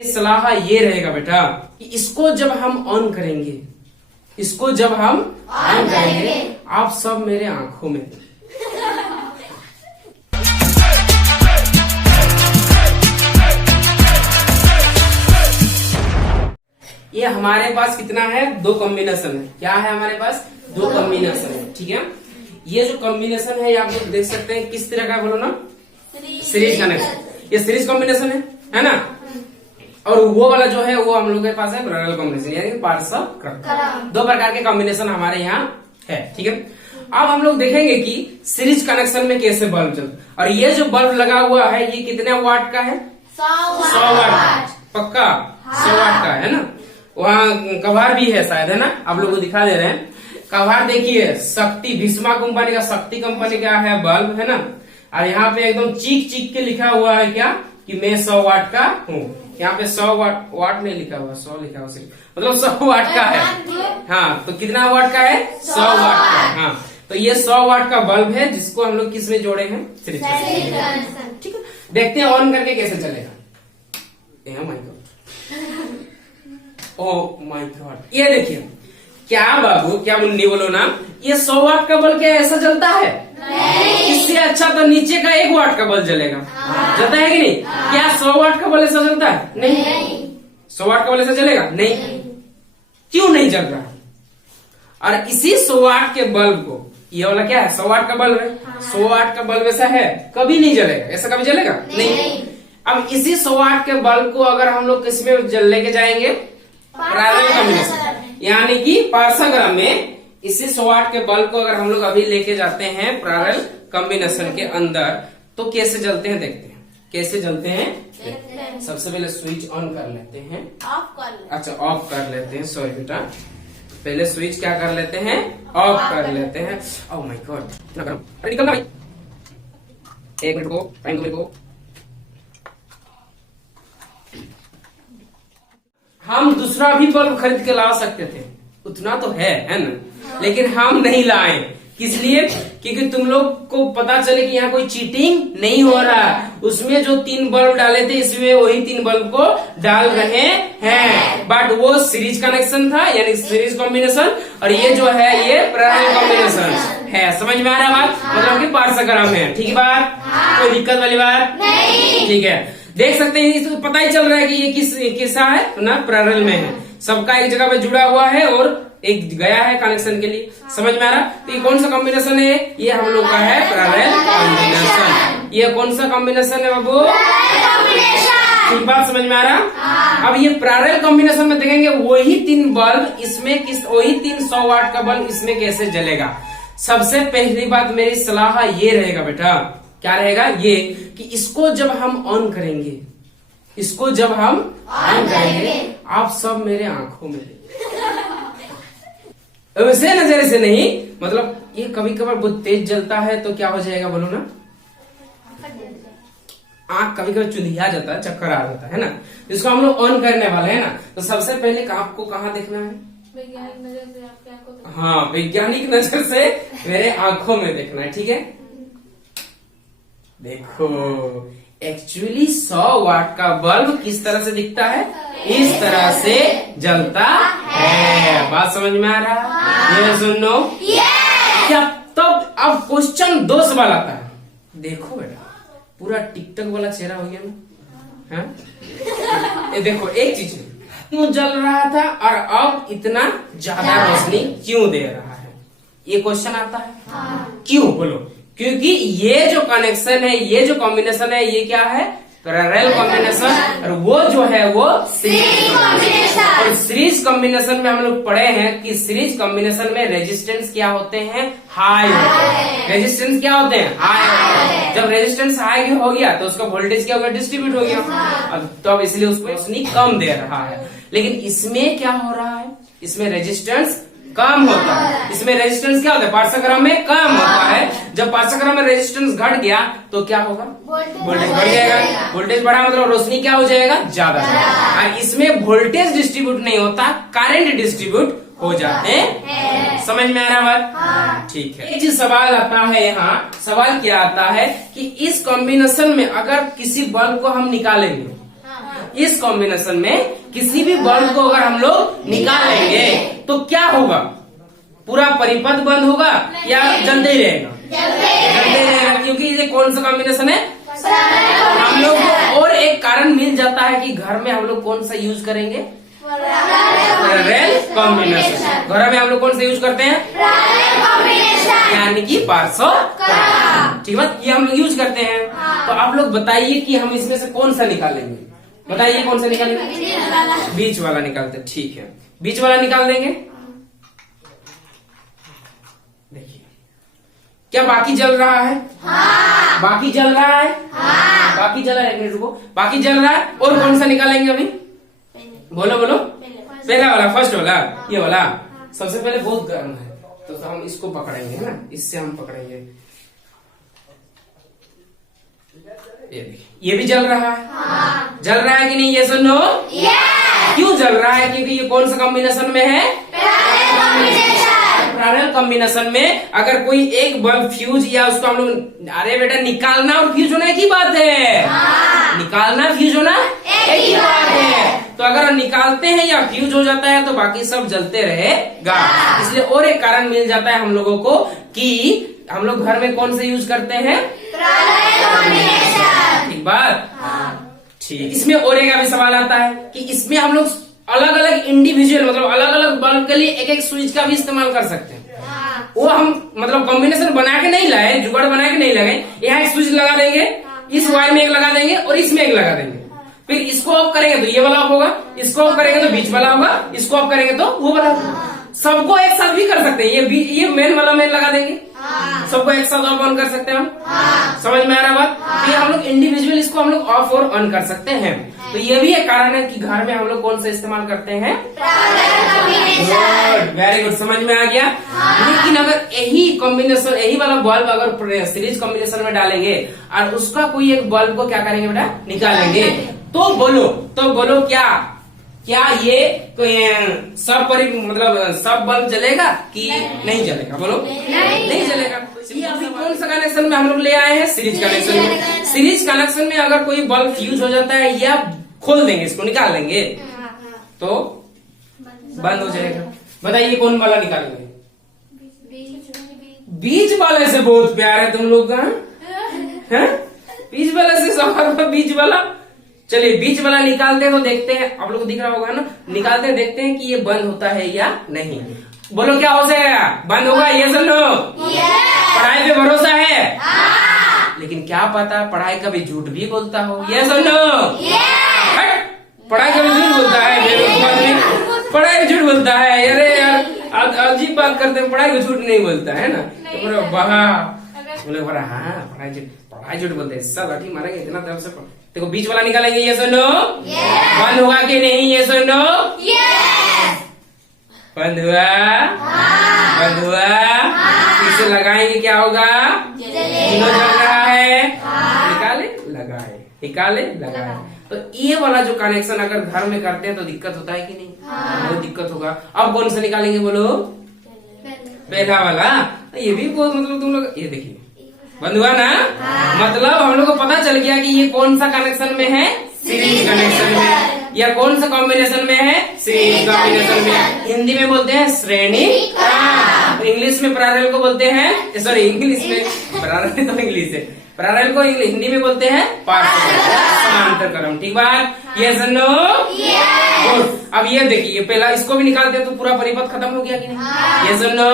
सलाह ये रहेगा बेटा कि इसको जब हम ऑन करेंगे, इसको जब हम ऑन करेंगे, आप सब मेरे आंखों में। ये हमारे पास कितना है? दो कॉम्बिनेशन है। क्या है हमारे पास? दो कॉम्बिनेशन है। ठीक है, ये जो कॉम्बिनेशन है आप लोग देख सकते हैं किस तरह का, बोलो ना, सीरीज कनेक्शन। ये सीरीज कॉम्बिनेशन है ना। और वो वाला जो है वो हम लोग के पास है पैरेलल कॉम्बिनेशन, यानी पार्श्व क्रम। दो प्रकार के कॉम्बिनेशन हमारे यहाँ है। ठीक है, अब हम लोग देखेंगे कि सीरीज कनेक्शन में कैसे बल्ब चलता। और ये जो बल्ब लगा हुआ है ये कितने वाट का है? 100 वाट। पक्का 100 वाट का है ना। वहाँ कभार भी है शायद, है ना, आप लोग को दिखा दे रहे हैं। कभार देखिए, शक्ति, भीष्मा कंपनी का, शक्ति कंपनी का है बल्ब, है ना। और यहाँ पे एकदम चीख चीख के लिखा हुआ है क्या, कि मैं 100 वाट का हूँ। यहाँ पे 100 वाट नहीं लिखा हुआ, 100 लिखा हुआ सिर्फ, मतलब 100 वाट का है। हाँ, तो कितना वाट का है? 100 वाट का। हाँ, तो ये 100 वाट का बल्ब है जिसको हम लोग किस में जोड़े हैं? सीरीज। ठीक है, देखते हैं ऑन करके कैसे चलेगा। My God, oh my God, ये देखिए। क्या बाबू, क्या मुन्नी बोलो ना, ये 100 वाट का बल्ब क्या ऐसा जलता है? इससे अच्छा तो नीचे का 1 वाट का बल्ब जलेगा। जलता है कि नहीं? क्या 100 वाट का बल्ब ऐसा जलता है? नहीं। 100 वाट का बल्ब ऐसा जलेगा? नहीं। क्यों नहीं जल रहा? और इसी 100 वाट के बल्ब को, ये वाला क्या है? 100 वाट का बल्ब है। 100 वाट का बल्ब ऐसा है, कभी नहीं जलेगा। ऐसा कभी जलेगा? नहीं। अब इसी 100 वाट के बल्ब को अगर हम लोग किस में लेके जाएंगे? पैरेलल कॉम्बिनेशन, यानी कि पार्श्व क्रम में इसी 100 वाट के बल्ब को अगर हम लोग अभी लेके जाते हैं पैरेलल कॉम्बिनेशन के अंदर, तो कैसे जलते हैं देखते हैं। कैसे जलते हैं? सबसे पहले स्विच ऑन कर लेते हैं। अच्छा, ऑफ कर लेते हैं, सॉरी बेटा, पहले स्विच क्या कर लेते हैं? ऑफ कर लेते हैं। ओह माय गॉड, निकलना भाई, 1 मिनट को, टाइम मेरे को। हम दूसरा भी बल्ब खरीद के ला सकते थे, उतना तो है ना, लेकिन हम नहीं लाए। किस लिए? क्योंकि तुम लोग को पता चले कि यहाँ कोई चीटिंग नहीं हो रहा। उसमें जो 3 बल्ब डाले थे, इसमें वही 3 बल्ब को डाल रहे हैं, बट वो सीरीज कनेक्शन था, यानी सीरीज कॉम्बिनेशन। और ये जो है ये पैरेलल कॉम्बिनेशन है। समझ में आ रहा बात? मतलब कि पार्श्व क्रम है। ठीक है बात? कोई दिक्कत वाली बात नहीं। ठीक है, देख सकते हैं, इसको पता ही चल रहा है कि ये किसका है ना, पैरेलल में है। सबका एक जगह पे जुड़ा हुआ है और एक गया है कनेक्शन के लिए। समझ में आ रहा? तो ये कौन सा कॉम्बिनेशन है? ये हम लोग का है पैरेलल कॉम्बिनेशन। ये कौन सा कॉम्बिनेशन है बाबू? ठीक बात, समझ में आ रहा? अब ये पैरेलल कॉम्बिनेशन में देखेंगे वही 3 बल्ब इसमें वही 3 100 वाट का बल्ब इसमें कैसे जलेगा। सबसे पहली बात मेरी सलाह ये रहेगा बेटा, क्या रहेगा? ये कि इसको जब हम ऑन करेंगे, इसको जब हम ऑन करेंगे, आप सब मेरे आंखों में, वैसे नजर से नहीं, मतलब ये कभी कभार बहुत तेज जलता है तो क्या हो जाएगा बोलो ना, आंख कभी कभी चुंधिया जाता है, चक्कर आ जाता है ना। इसको हम लोग ऑन करने वाले हैं ना, तो सबसे पहले आपको कहाँ देखना है? वैज्ञानिक नजर से आपकी आंखों। हाँ, वैज्ञानिक नजर से मेरे आंखों में देखना है। ठीक है, देखो एक्चुअली 100 वाट का बल्ब किस तरह से दिखता है? इस तरह से जलता है। बात समझ में आ रहा है? ये सुनो क्या? तब अब क्वेश्चन 2 सवाल आता है। देखो बेटा, पूरा टिकटॉक वाला चेहरा हो गया ना। हाँ? ये देखो, एक चीज है, क्यों जल रहा था और अब इतना ज्यादा रोशनी क्यों दे रहा है? ये क्वेश्चन आता है। क्यों बोलो? क्योंकि ये जो कनेक्शन है, ये जो कॉम्बिनेशन है, ये क्या है? Parallel combination. और वो जो है वो सीरीज कॉम्बिनेशन। और सीरीज कॉम्बिनेशन में हम लोग पढ़े हैं कि सीरीज कॉम्बिनेशन में रेजिस्टेंस क्या होते हैं? हाई। रेजिस्टेंस क्या होते हैं? हाई। जब रेजिस्टेंस हाई हो गया तो उसका वोल्टेज क्या हो गया? डिस्ट्रीब्यूट हो गया। तो अब इसलिए उसको रोशनी कम दे रहा है। लेकिन इसमें क्या हो रहा है? इसमें रेजिस्टेंस कम होता है। इसमें रेजिस्टेंस क्या होता है? पार्श्व क्रम में कम होता है। जब पार्श्व क्रम में रेजिस्टेंस घट गया तो क्या होगा? वोल्टेज बढ़ जाएगा। वोल्टेज बढ़ा मतलब रोशनी क्या हो जाएगा? ज्यादा। और इसमें वोल्टेज डिस्ट्रीब्यूट नहीं होता, करंट डिस्ट्रीब्यूट हो जाते हैं। समझ में आ रहा बात? ठीक है। एक चीज सवाल आता है यहाँ, सवाल क्या आता है कि इस कॉम्बिनेशन में अगर किसी बल्ब को हम निकालेंगे इस कॉम्बिनेशन में किसी भी बल्ब को अगर हम लोग निकालेंगे तो क्या होगा? पूरा परिपथ बंद होगा या जलते ही रहेगा? जलते ही रहेगा, क्योंकि ये कौन सा कॉम्बिनेशन है? हम लोग को और एक कारण मिल जाता है कि घर में हम लोग कौन सा यूज करेंगे? Parallel combination. घर में हम लोग कौन सा यूज करते हैं? यानी कि पार्श्व क्रम। ठीक है, ये हम लोग यूज करते हैं। तो आप लोग बताइए कि हम इसमें से कौन सा निकालेंगे? बताइए कौन सा निकालेंगे? बीच वाला निकालते। ठीक है, बीच वाला निकाल देंगे। देखिए, क्या बाकी जल रहा है? बाकी जल रहा है? बाकी जल रहा है, एक मिनट रुको। बाकी जल रहा है। और कौन सा निकालेंगे अभी? बोलो बोलो। पहला वाला, फर्स्ट वाला, ये वाला सबसे पहले बहुत गर्म है, तो हम इसको पकड़ेंगे ना, इससे हम पकड़ेंगे। ये देखिए, ये भी जल रहा है। जल रहा है कि नहीं? ये सुनो। क्यों जल रहा है? क्योंकि ये कौन सा कॉम्बिनेशन में है? पैरेलल कॉम्बिनेशन में अगर कोई एक बल्ब फ्यूज या उसको हम लोग, अरे बेटा निकालना और फ्यूज होना एक ही बात है। निकालना फ्यूज होना एक ही बात है। तो अगर हम निकालते हैं या फ्यूज हो जाता है तो बाकी सब जलते रहेगा। इसलिए और एक कारण मिल जाता है हम लोगों को कि हम लोग घर में कौन से यूज करते हैं? ठीक बात। ठीक, इसमें और एक अभी सवाल आता है कि इसमें हम लोग अलग अलग इंडिविजुअल, मतलब अलग अलग बल्ब के लिए एक एक स्विच का भी इस्तेमाल कर सकते हैं। वो हम मतलब कॉम्बिनेशन बना के नहीं लाए, जुगाड़ बना के नहीं लगाए। यहाँ एक स्विच लगा देंगे, इस वायर में एक लगा देंगे और इसमें एक लगा देंगे। फिर इसको ऑफ करेंगे तो ये वाला ऑफ होगा, इसको ऑफ करेंगे तो बीच वाला होगा, इसको ऑफ करेंगे तो वो वाला होगा। सबको एक साथ भी कर सकते हैं। ये मेन वाला मेन लगा देंगे, सबको एक साथ ऑफ ऑन कर सकते हैं हम। समझ में आ रहा बात? ये हम लोग इंडिविजुअल इसको हम लोग ऑफ और ऑन कर सकते हैं। तो ये भी एक कारण है कि घर में हम लोग कौन सा इस्तेमाल करते हैं? वेरी गुड, समझ में आ गया। लेकिन अगर यही कॉम्बिनेशन, यही वाला बल्ब अगर सीरीज कॉम्बिनेशन में डालेंगे और उसका कोई एक बल्ब को क्या करेंगे बेटा? निकालेंगे, तो बोलो क्या ये सब मतलब सब बल्ब जलेगा कि नहीं जलेगा? बोलो नहीं जलेगा। चलिए अभी कौन सा कनेक्शन में हम लोग ले आए हैं? सीरीज कनेक्शन में। सीरीज कनेक्शन में अगर कोई बल्ब फ्यूज हो जाता है या खोल देंगे, इसको निकाल देंगे तो बंद हो जाएगा। बताइए कौन वाला निकालेंगे? बीच वाले से बहुत प्यार है तुम लोग का। बीच वाले से सवाल, बीच वाला। चलिए बीच वाला निकालते हैं तो देखते हैं, आप लोग को दिख रहा होगा ना। निकालते हैं, देखते हैं कि ये बंद होता है या नहीं। बोलो क्या हो जाएगा? बंद होगा? ये सुनो, पढ़ाई पे भरोसा है? लेकिन क्या पता पढ़ाई कभी झूठ भी बोलता हो। ये सुनो, पढ़ाई कभी झूठ बोलता है, पढ़ाई झूठ बोलता है। अरे यार अजीब बात करते हैं, पढ़ाई को झूठ नहीं बोलता है ना। तो बोले पढ़ाई झूठ बोलते हैं, सब अठी मारेंगे इतना दर्द से। देखो बीच वाला निकालेंगे, ये सुनो, बंद होगा कि नहीं? ये सुनो, बंद हुआ, बंद हुआ। इसे लगाएंगे क्या होगा? जल रहा है, निकाले लगाए, निकाले लगाए। तो ये वाला जो कनेक्शन अगर घर में करते हैं तो दिक्कत होता है कि नहीं? बहुत दिक्कत होगा। अब कौन सा निकालेंगे? बोलो पहला वाला। ये भी बहुत मतलब तुम लोग, ये देखिए बंद हुआ ना। मतलब हम लोग को पता चल गया कि ये कौन सा कनेक्शन में है? सीरीज कनेक्शन में। या कौन सा कॉम्बिनेशन में है? सीरीज कॉम्बिनेशन में। हिंदी में बोलते हैं श्रेणी क्रम, इंग्लिश में पैरेलल को बोलते हैं, सॉरी इंग्लिश में पैरेलल तो इंग्लिश है, पैरेलल को हिंदी में बोलते हैं समांतर क्रम। ठीक बात? ये सुनो। गुड। अब ये देखिए, पहला इसको भी निकालते हैं तो पूरा परिपथ खत्म हो गया कि नहीं? ये सुनो,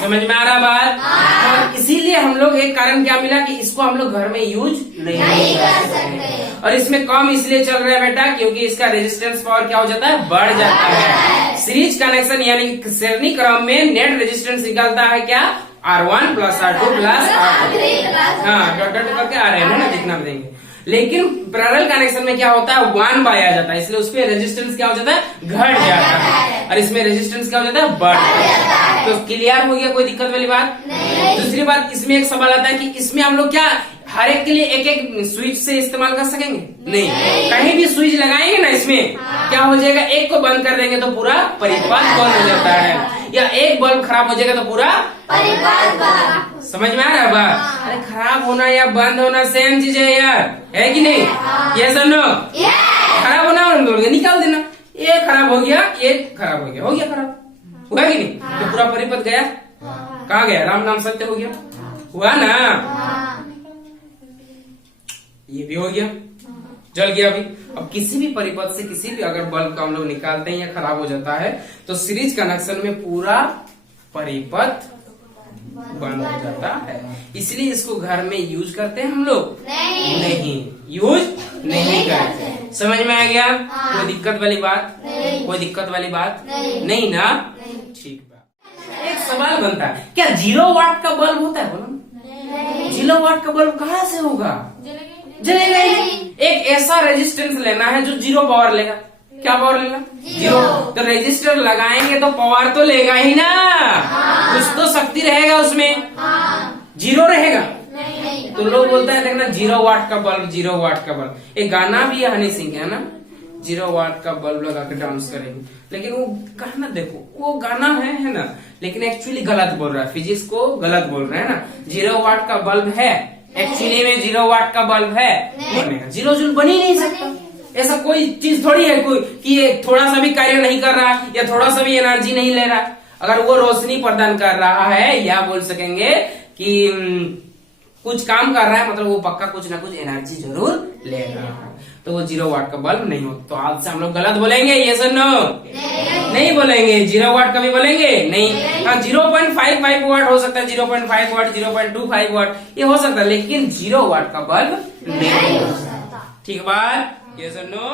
समझ में आ रहा बात? और इसीलिए हम लोग एक कारण क्या मिला कि इसको हम लोग घर में यूज नहीं कर सकते। और इसमें कम इसलिए चल रहा है बेटा क्योंकि इसका रेजिस्टेंस पावर क्या हो जाता है? बढ़ जाता है। सीरीज कनेक्शन यानी श्रेणी क्रम में नेट रेजिस्टेंस निकलता है क्या? R1 plus R2 plus R3। हाँ, डॉट डॉट करके आ रहे हैं ना, जितना देंगे। लेकिन पैरेलल कनेक्शन में क्या होता है? 1 बाय आ जाता है, इसलिए उसपे रेजिस्टेंस क्या हो जाता है? घट जाता है। और इसमें रेजिस्टेंस क्या हो जाता है? बढ़ जाता है। तो क्लियर हो गया? कोई दिक्कत वाली बात नहीं। दूसरी बात, इसमें एक सवाल आता है कि इसमें हम लोग क्या हर एक के लिए एक एक स्विच से इस्तेमाल कर सकेंगे? नहीं। कहीं भी स्विच लगाएंगे ना इसमें क्या हो जाएगा? एक को बंद कर देंगे तो पूरा परिपथ बंद हो जाता है। या एक बल्ब खराब हो जाएगा तो पूरा परिपथ। समझ में आ रहा है बात? अरे खराब होना या बंद होना सेम चीज है यार, है कि नहीं? ये सुनो, खराब होना और निकाल देना, ये खराब हो गया, ये खराब हो गया खराब, हुआ कि नहीं? तो पूरा परिपथ गया, कहाँ गया? राम नाम सत्य हो गया, हुआ ना? ये भी हो गया, जल गया भी। अब किसी भी परिपथ से किसी भी अगर बल्ब का हम लोग निकालते हैं या खराब हो जाता है तो सीरीज कनेक्शन में पूरा परिपथ बंद हो जाता है। इसलिए इसको घर में यूज करते हैं हम लोग? नहीं यूज नहीं करते। समझ में आ गया? कोई दिक्कत वाली बात? कोई दिक्कत वाली बात नहीं ना? ठीक बात। एक सवाल बनता है, क्या 0 वाट का बल्ब होता है? बोलो, 0 वाट का बल्ब कहाँ से होगा? जलेगा ही। एक ऐसा रेजिस्टेंस लेना है जो 0 पावर लेगा। क्या पावर लेगा? 0। तो रेजिस्टर लगाएंगे तो पावर तो लेगा ही ना, कुछ तो शक्ति रहेगा उसमें, 0 रहेगा। तो लोग बोलते हैं देखना 0 वाट का बल्ब, 0 वाट का बल्ब। एक गाना भी है हनी सिंह का, है ना, 0 वाट का बल्ब लगा के डांस करेंगे। लेकिन वो गाना देखो, वो गाना है ना, लेकिन एक्चुअली गलत बोल रहा है, फिजिक्स को गलत बोल रहा है ना। 0 वाट का बल्ब है, एक्चुअली में 0 वाट का बल्ब है, 0 जूल बन ही नहीं सकता। ऐसा कोई चीज थोड़ी है कोई कि ये थोड़ा सा भी कार्य नहीं कर रहा या थोड़ा सा भी एनर्जी नहीं ले रहा। अगर वो रोशनी प्रदान कर रहा है या बोल सकेंगे कि कुछ काम कर रहा है, मतलब वो पक्का कुछ ना कुछ एनर्जी जरूर ले रहा है। तो वो 0 वाट का बल्ब नहीं होता। तो आज से हम लोग गलत बोलेंगे, ये सर नो नहीं बोलेंगे। 0 वाट का भी बोलेंगे नहीं। हाँ 0.55 वाट हो सकता है, 0.5 वाट, 0.25 वाट ये हो सकता है, लेकिन 0 वाट का बल्ब नहीं हो सकता। ठीक बात? ये सर नो।